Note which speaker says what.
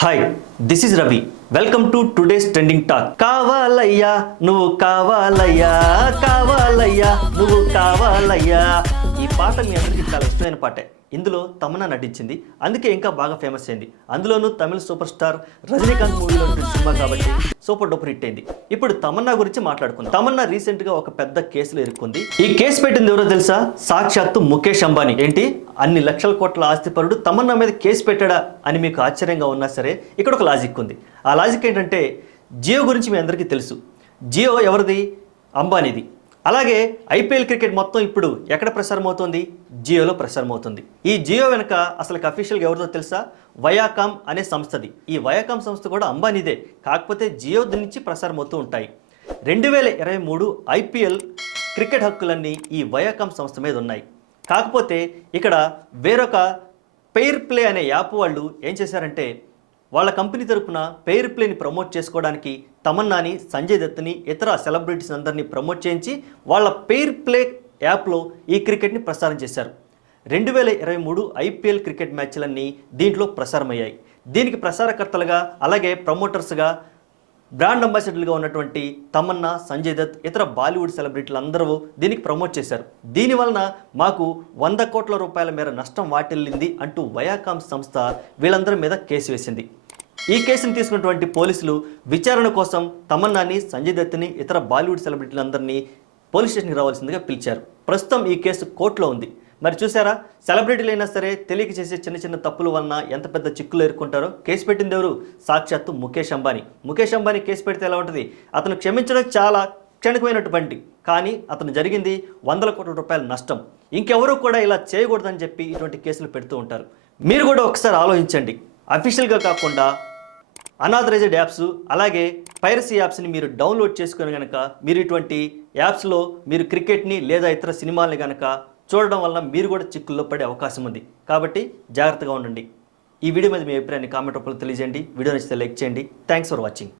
Speaker 1: Hi this is Ravi welcome to today's trending talk కావాలయ్యా నువ్వు కావాలయ్యా కావాలయ్యా నువ్వు కావాలయ్యా. ఈ పాట మీ అందరికీ చాలా ఇష్టమైన పాటే. ఇందులో తమన్నా నటించింది. అందుకే ఇంకా బాగా ఫేమస్ అయింది. అందులోనూ తమిళ సూపర్ స్టార్ రజనీకాంత్ మూవీలో సినిమా కాబట్టి సూపర్ డూపర్ హిట్ అయింది. ఇప్పుడు తమన్నా గురించి మాట్లాడుకుందాం. తమన్నా రీసెంట్గా ఒక పెద్ద కేసులో ఇరుక్కుంది. ఈ కేసు పెట్టింది ఎవరో తెలుసా? సాక్షాత్తు ముఖేష్ అంబానీ. ఏంటి? అన్ని లక్షల కోట్ల ఆస్తిపరుడు తమన్నా మీద కేసు పెట్టాడా అని మీకు ఆశ్చర్యంగా ఉన్నా సరే ఇక్కడ ఒక లాజిక్ ఉంది. ఆ లాజిక్ ఏంటంటే జియో గురించి మీ అందరికీ తెలుసు. జియో ఎవరిది? అంబానీది. అలాగే ఐపీఎల్ క్రికెట్ మొత్తం ఇప్పుడు ఎక్కడ ప్రసారం అవుతుంది జియోలో ప్రసారం అవుతుంది ఈ జియో వెనుక అసలు అఫీషియల్గా ఎవరిదో తెలుసా? వయాకామ్ అనే సంస్థది. ఈ వయాకామ్ సంస్థ కూడా అంబానీదే. కాకపోతే జియో నుంచి ప్రసారం అవుతూ ఉంటాయి. రెండు వేల ఇరవై మూడు ఐపీఎల్ క్రికెట్ హక్కులన్నీ ఈ వయాకామ్ సంస్థ మీద ఉన్నాయి. కాకపోతే ఇక్కడ వేరొక పెయిర్ ప్లే అనే యాప్ వాళ్ళు ఏం చేశారంటే వాళ్ళ కంపెనీ తరపున పెయిర్ ప్లేని ప్రమోట్ చేసుకోవడానికి తమన్నాని సంజయ్ దత్ని ఇతర సెలబ్రిటీస్ అందరినీ ప్రమోట్ చేయించి వాళ్ళ పెయిర్ ప్లే యాప్లో ఈ క్రికెట్ని ప్రసారం చేశారు. రెండు వేల ఇరవై మూడు ఐపీఎల్ క్రికెట్ మ్యాచ్లన్నీ దీంట్లో ప్రసారమయ్యాయి. దీనికి ప్రసారకర్తలుగా అలాగే ప్రమోటర్స్గా బ్రాండ్ అంబాసిడర్లుగా ఉన్నటువంటి తమన్నా సంజయ్ దత్ ఇతర బాలీవుడ్ సెలబ్రిటీలు అందరూ దీనికి ప్రమోట్ చేశారు. దీని వలన మాకు వంద కోట్ల రూపాయల మేర నష్టం వాటిల్లింది అంటూ వయాకామ్ సంస్థ వీళ్ళందరి మీద కేసు వేసింది. ఈ కేసును తీసుకున్నటువంటి పోలీసులు విచారణ కోసం తమన్నాని సంజయ్ దత్ని ఇతర బాలీవుడ్ సెలబ్రిటీలందరినీ పోలీస్ స్టేషన్కి రావాల్సిందిగా పిలిచారు. ప్రస్తుతం ఈ కేసు కోర్టులో ఉంది. మరి చూసారా? సెలబ్రిటీలు అయినా సరే తెలియక చేసే చిన్న చిన్న తప్పుల వలన ఎంత పెద్ద చిక్కులు ఎదుర్కొంటారో? కేసు పెట్టింది ఎవరు? సాక్షాత్తు ముఖేష్ అంబానీ. ముఖేష్ అంబానీ కేసు పెడితే ఎలా ఉంటుంది? అతను క్షమించడం చాలా క్షణికమైనటువంటి కానీ అతను జరిగింది వందల కోట్ల రూపాయల నష్టం. ఇంకెవరూ కూడా ఇలా చేయకూడదని చెప్పి ఇటువంటి కేసులు పెడుతూ ఉంటారు. మీరు కూడా ఒకసారి ఆలోచించండి. అఫీషియల్గా కాకుండా అనాథరైజ్డ్ యాప్స్ అలాగే పైరసీ యాప్స్ని మీరు డౌన్లోడ్ చేసుకుని కనుక మీరు ఇటువంటి యాప్స్లో మీరు క్రికెట్ని లేదా ఇతర సినిమాల్ని కనుక చూడడం వల్ల మీరు కూడా చిక్కుల్లో పడే అవకాశం ఉంది. కాబట్టి జాగ్రత్తగా ఉండండి. ఈ వీడియో మీద మీ అభిప్రాయాన్ని కామెంట్ రూపంలో తెలియజేయండి. వీడియో నచ్చితే లైక్ చేయండి. Thanks for watching